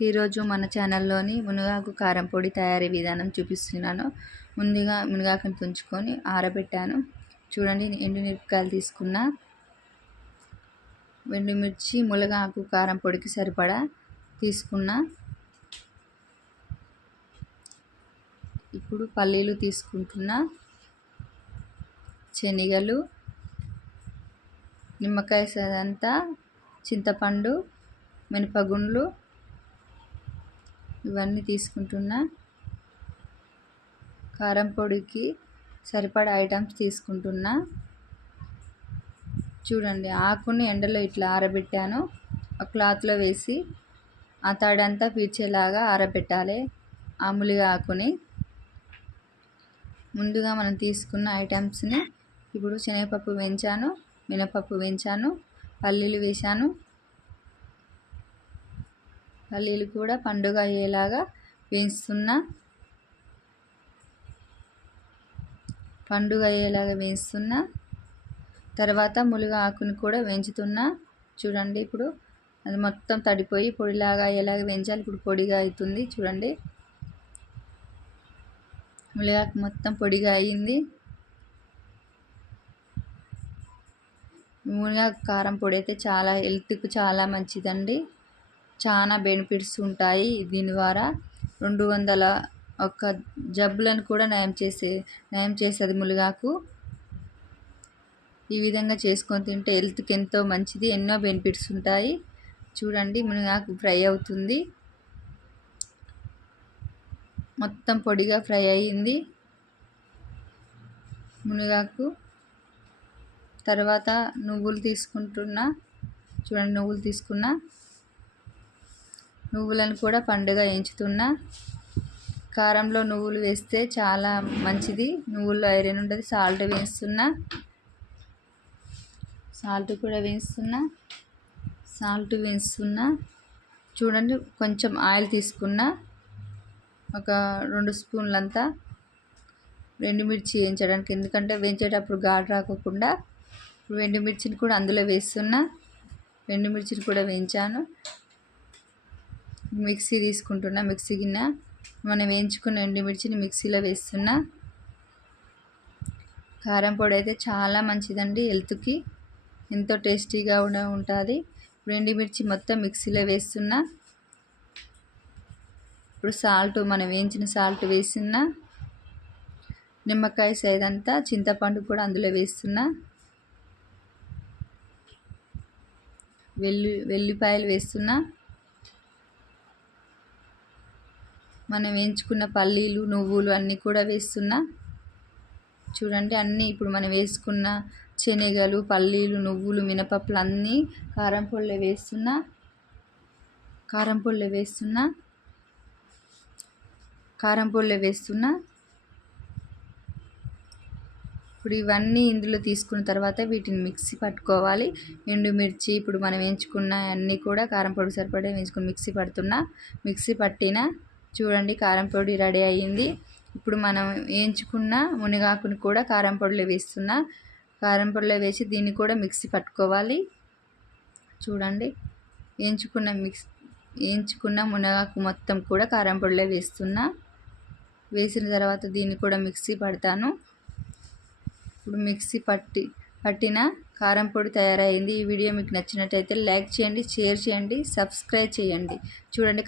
ఈరోజు మన ఛానల్లోని మునగాకు కారం పొడి తయారీ విధానం చూపిస్తున్నాను. ముందుగా మునగాకును తుంచుకొని ఆరబెట్టాను. చూడండి ఎండుమిరపకాయలు తీసుకున్న ఎండుమిర్చి మునగాకు కారం పొడికి సరిపడా తీసుకున్న ఇప్పుడు పల్లీలు తీసుకుంటున్న శనగలు నిమ్మకాయ సదంతా చింతపండు మినపగుండ్లు ఇవన్నీ తీసుకుంటున్నా. కారం పొడికి సరిపడా ఐటమ్స్ తీసుకుంటున్నా. చూడండి ఆకుని ఎండలో ఇట్లా ఆరబెట్టాను. ఆ క్లాత్లో వేసి ఆ తడంతా పీల్చేలాగా ఆరబెట్టాలి ఆములుగా ఆకుని. ముందుగా మనం తీసుకున్న ఐటమ్స్ని ఇప్పుడు శనగపప్పు వేయించాను మినపప్పు వేయించాను పల్లీలు వేశాను. పల్లీలు కూడా పండుగ అయ్యేలాగా వేయిస్తున్నా. పండుగ అయ్యేలాగా వేయిస్తున్నా. తర్వాత ములుగ ఆకును కూడా వేయించుతున్నా. చూడండి ఇప్పుడు అది మొత్తం తడిపోయి పొడిలాగా అయ్యేలాగా వేయించాలి. ఇప్పుడు పొడిగా అవుతుంది. చూడండి. ములిగాకు మొత్తం పొడిగా అయ్యింది. మునిగాకు కారం పొడి అయితే చాలా హెల్త్కు చాలా మంచిదండి. చాలా బెనిఫిట్స్ ఉంటాయి దీని ద్వారా. రెండు వందల ఒక్క జబ్బులను కూడా నయం చేసే నయం చేస్తుంది మునగాకు. ఈ విధంగా చేసుకొని తింటే హెల్త్కి ఎంతో మంచిది ఎన్నో బెనిఫిట్స్ ఉంటాయి. చూడండి మునగాకు ఫ్రై అవుతుంది. మొత్తం పొడిగా ఫ్రై అయ్యింది మునగాకు. తర్వాత నువ్వులు తీసుకుంటున్నా. చూడండి నువ్వులు తీసుకున్నా. నువ్వులను కూడా పండుగ ఎంచుతున్నా. కారంలో నువ్వులు వేస్తే చాలా మంచిది. నువ్వుల్లో ఐరన్ ఉంటుంది సాల్ట్ వేస్తున్నా. సాల్ట్ కూడా వేస్తున్నా. సాల్ట్ వేస్తున్నా. చూడండి కొంచెం ఆయిల్ తీసుకున్నా. ఒక రెండు స్పూన్లంతా ఎండుమిర్చి వేయించడానికి. ఎందుకంటే వేయించేటప్పుడు ఘాటు రాకోకుండా ఎండుమిర్చిని కూడా అందులో వేస్తున్నా. ఎండుమిర్చిని కూడా వేయించాను. మిక్సీ తీసుకుంటున్నా మిక్సీ గిన్నె. మనం వేయించుకున్న ఎండుమిర్చిని మిక్సీలో వేస్తున్నా. కారం పొడి అయితే చాలా మంచిదండి హెల్త్కి. ఎంతో టేస్టీగా కూడా ఉంటుంది. ఇప్పుడు ఎండుమిర్చి మొత్తం మిక్సీలో వేస్తున్నా. ఇప్పుడు సాల్ట్ మనం వేయించిన సాల్ట్ వేస్తున్నా. నిమ్మకాయ సైజ్ అంతా చింతపండు కూడా అందులో వేస్తున్నా. వెల్లు వెల్లిపాయలు వేస్తున్నా. మనం వేయించుకున్న పల్లీలు నువ్వులు అన్నీ కూడా వేస్తున్నా. చూడండి అన్నీ ఇప్పుడు మనం వేసుకున్న శనగలు పల్లీలు నువ్వులు మినపప్పులు అన్నీ కారం పొడిలో వేస్తున్నా. కారం పొడిలో వేస్తున్నా. కారం పొడిలో వేస్తున్నా. ఇప్పుడు ఇవన్నీ ఇందులో తీసుకున్న తర్వాత వీటిని మిక్సీ పట్టుకోవాలి. ఎండుమిర్చి ఇప్పుడు మనం వేయించుకున్న అన్నీ కూడా కారం పొడి సరిపడే వేయించుకుని మిక్సీ పడుతున్నా. మిక్సీ పట్టిన చూడండి కారం పొడి రెడీ అయ్యింది. ఇప్పుడు మనం వేయించుకున్న మునగాకుని కూడా కారం పొడిలో వేస్తున్నా. కారం పొడిలో వేసి దీన్ని కూడా మిక్సీ పట్టుకోవాలి. చూడండి వేయించుకున్న మిక్స్ వేయించుకున్న మునగాకు మొత్తం కూడా కారం పొడిలో వేస్తున్నా. వేసిన తర్వాత దీన్ని కూడా మిక్సీ పడతాను. ఇప్పుడు మిక్సీ పట్టి పట్టిన కారం పొడి తయారైంది. ఈ వీడియో మీకు నచ్చినట్టయితే లైక్ చేయండి షేర్ చేయండి సబ్స్క్రైబ్ చేయండి. చూడండి